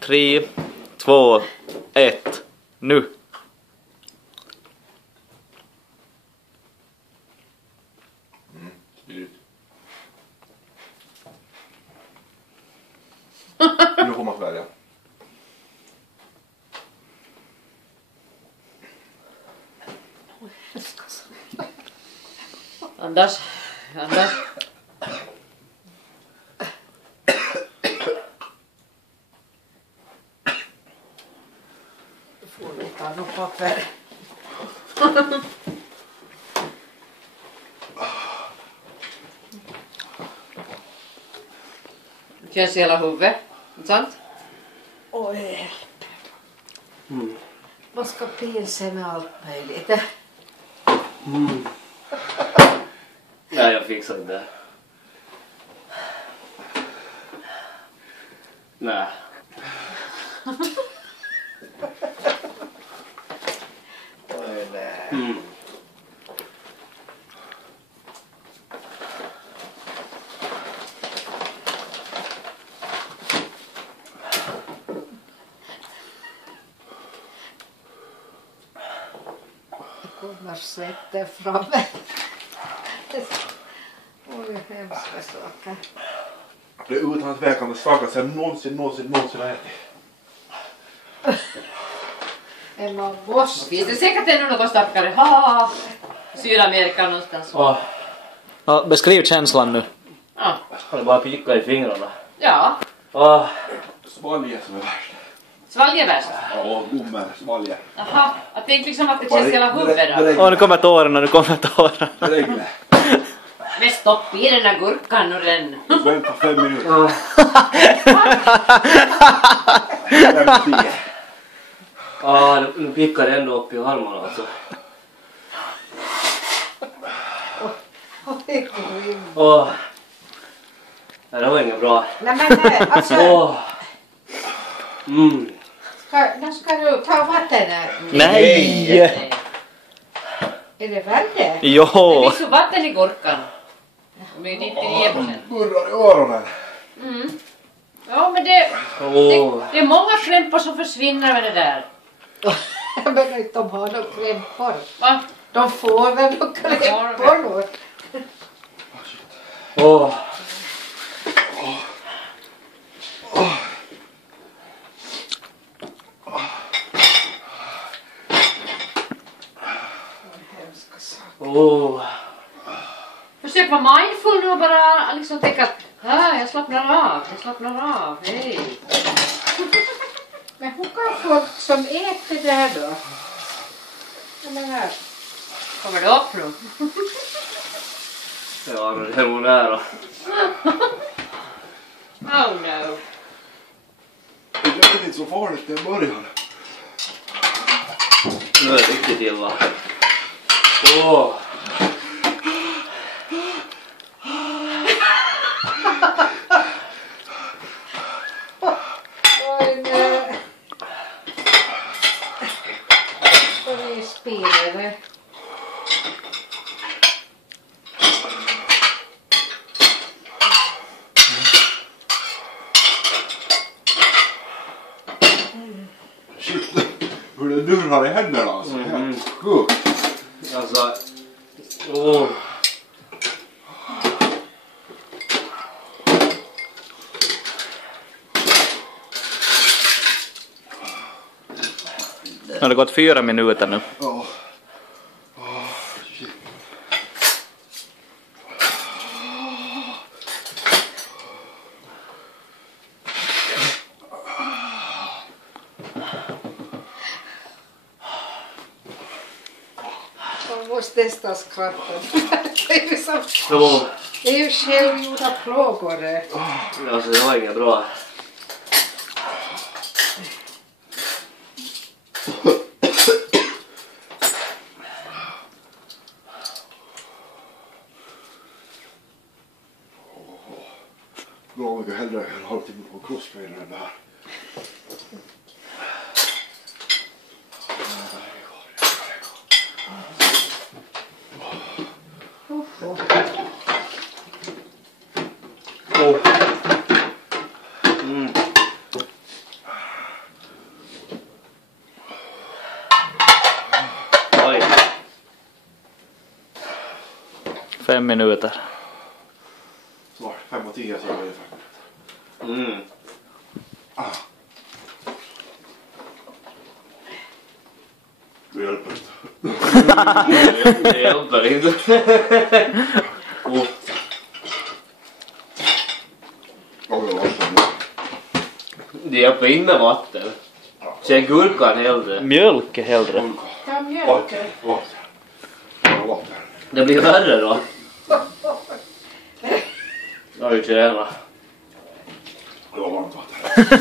3, 2, 1, nu. Nu får man välja. Andas. Du får vi ta något papper. Känns hela huvudet, sant? Oj. Vad ska pilsa med allt möjligt? Nej, jag fixar inte det. Nej. Kommer svetten framme. Oj, hemska saker. Det är utan tvekan det svagaste jag någonsin har ätit. Men man måste. Finns det säkert ännu något starkare? Sydamerika någonstans. Ja, beskriv känslan nu. Ja. Har det bara pickat i fingrarna? Ja. Svalge som är värst. Svalge värst. Ja, gommer, svalge. Jaha, jag tänkte liksom att det känns hela huvudet då. Åh, nu kommer tårarna. Regle. Men stopp i den där gurkan och den. Vänta 5 minuter. Nu pickar det ändå upp i armarna alltså. Nej, det var inget bra. Nej men alltså. Nu ska du ta vatten här. Nej! Är det värre? Jo! Det finns ju vatten i gurkan. Med 99%. Burrar i öronen. Ja men det är många krämpor som försvinner med det där. Jag menar inte de har några krämpor. Va? De får väl några krämpor då. Försök vara mindful nu och bara liksom tänka att jag slappnar av, hej. Men hur kan folk som äter det här då? Jag menar, kommer det upp nu? Ja, det är nog nära. Oh no. Det är inte så farligt i början. Nu är det riktigt illa. Oj nej. Ska vi spela det? Shit, hur det durrar i händerna alltså. Helt sjukt. Alltså, Nu har det gått 4 minuter nu. Shit. Man måste nästan skratta. Det är ju självgjorda plågor. alltså det var inget bra. Bra mycket hellre en halvtimme på crossfit än det här. 5 minuter. Snart 5 och 10 så är det ungefär. Du hjälper inte. Det hjälper inte. Det hjälper inte vatten. Så är gurkan hellre. Mjölk är hellre. Ta mjölk. Det blir värre då. Oj, tjena. Det var varmt vatten.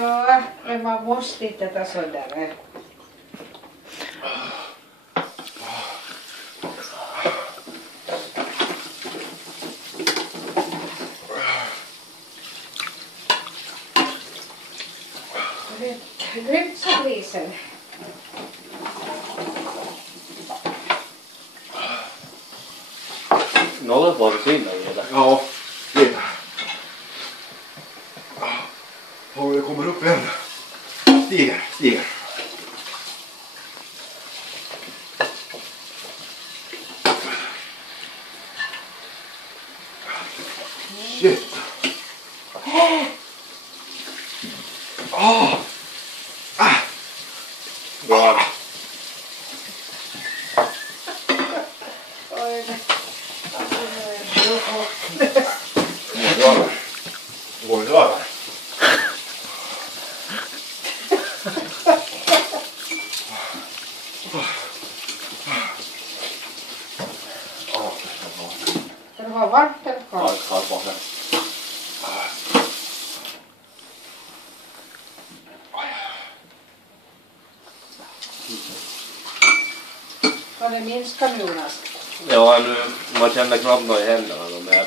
Ja, men man måste inte ta sådär. Grymt så grisen. Nu håller på att försvinna i det. Ja, det. Och det kommer upp en. Stiger. Shit. Bra. Går det över? Ska det vara varmt eller Ja, kallt? kallt bara. Ska det minska nu Jonas? Ja, nu, man känner knappt något i händerna. De är.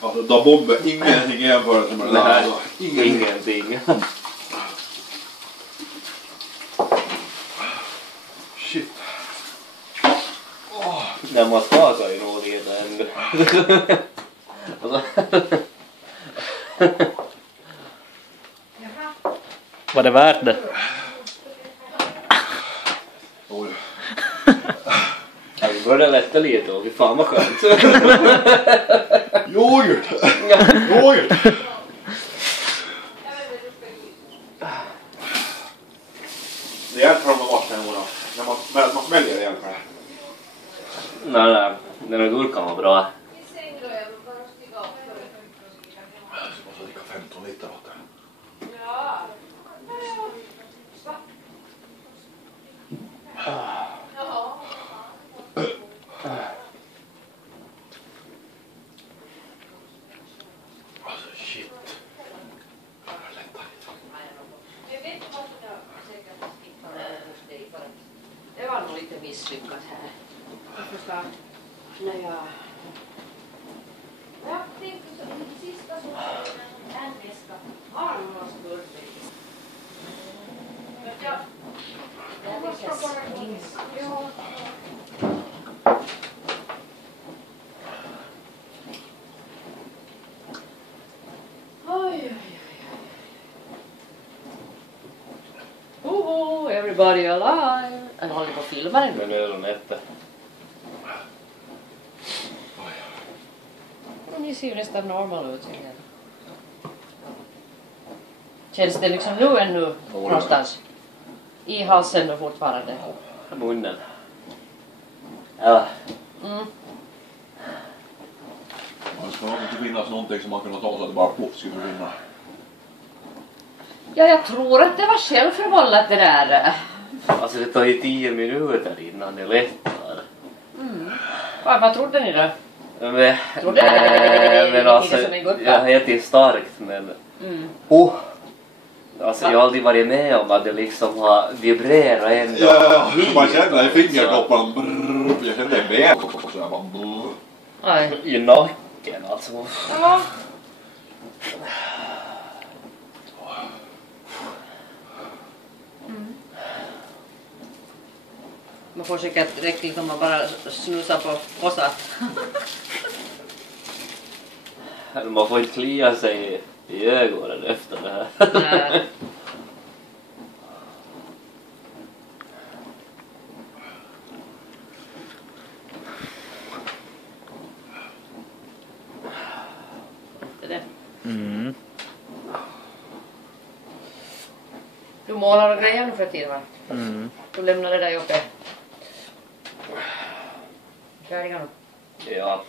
Alltså, då bomber ingenting i jämförelse med det där. Nej, Alltså. ingenting. Shit. När man skakar ju nog lite ändå. Var det värt det? Oj. Jag börjar lätta lite och vi fan vad skönt. Yoghurt. Det hjälper om man vattnar en gång. När man smäljer det hjälper det. Nej, den här gurkan var bra. Jag måste dricka 15 liter vatten. Alltså shit. Det var nog lite misslyckat här. Varför ska... Nej, ja. Jag tänkte så det sista som Annie ska ha någon skuld. Ja. Jag ska bara minst. Ja. Oj. Oh, everybody alive. Jag håller på att filma den. Men nu är de äppel. Ni ser ju nästan normal ut. Känns det liksom nu ännu någonstans? I halsen och fortfarande? Munnen. Ja. Mm. Det ska nog inte finnas någonting som man kunde ta så att det bara poff skulle försvinna. Ja, jag tror att det var självförvållat det där. Alltså det tar ju 10 minuter innan det lättar. Vad trodde ni då? Men Trodde alltså, som en gurka? jag har ätit starkt men... Alltså jag har aldrig varit med om att det liksom har vibrerat ändå. Ja, man känner i fingertopparna. Jag känner i ben också. Jag bara brrr. Nej. I nacken alltså. Ja. Man får säkert räckligt om man bara snusar på kåsa. Man får inte klia sig i ögonen efter det här. Nej. Det. Mm. Du målar och grejer nu för tiden, va? Mm. Du lämnar det där uppe. Färdiga nu. Ja.